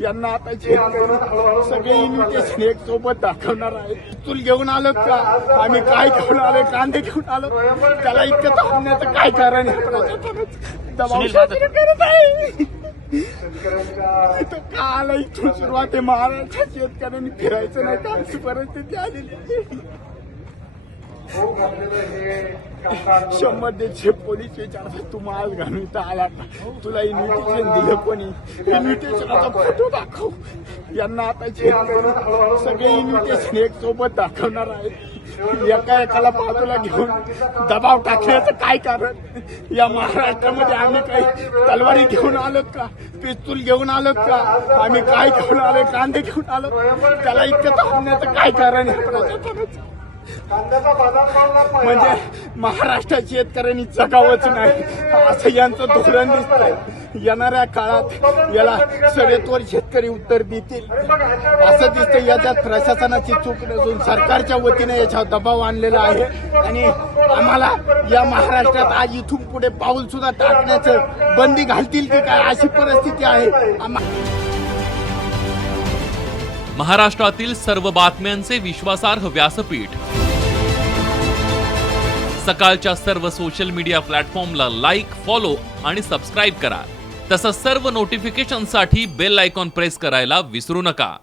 यांना आता सगळे इन्व्हिटेशन एक सोबत दाखवणार आहे. चूल घेऊन आलो का, आम्ही काय घेऊन आलो, कांदे घेऊन आलो, त्याला इतकं थांबण्याचं काय कारण आहे? दबाव करत आहे. तो का आला इथून सुरुवात आहे. महाराष्ट्रात शेतकऱ्यांनी फिरायचं नाही का अशी परिस्थिती आलेली आहे. 100 पोलीस विचारतात तू माल घालून इथं आला का, तुला इन्व्हिटेशन दिलं कोणी, इन्व्हिटेशनचा फोटो दाखव. यांना आता सगळे इन्व्हिटेशन एक सोबत दाखवणार आहेत. एका एकाला बाजूला घेऊन दबाव टाकण्याचं काय कारण? या महाराष्ट्रामध्ये आम्ही काही तलवारी घेऊन आलोत का, पिस्तूल घेऊन आलोत का, आम्ही काय घेऊन आलो, कांदे घेऊन आलो, त्याला इतकं थांबण्याचं काय कारण आहे प्रशासनाचं? म्हणजे महाराष्ट्रात शेतकऱ्यांनी जगावंच नाही असं यांचं धोरण दिसतंय. येणाऱ्या काळात याला सडेतोड शेतकरी उत्तर देतील असं दिसतं. याच्यात प्रशासनाची चूक नसून सरकारच्या वतीने याच्यावर दबाव आणलेला आहे आणि आम्हाला या महाराष्ट्रात आज इथून पुढे पाऊल सुद्धा टाकण्याचं बंदी घालतील की काय अशी परिस्थिती आहे. महाराष्ट्रातील सर्व बातम्यांचे विश्वासार्ह व्यासपीठ सकाळच्या सर्व सोशल मीडिया प्लॅटफॉर्मला लाईक, फॉलो आणि सबस्क्राईब करा. तसंच सर्व नोटिफिकेशनसाठी बेल आयकॉन प्रेस करायला विसरू नका.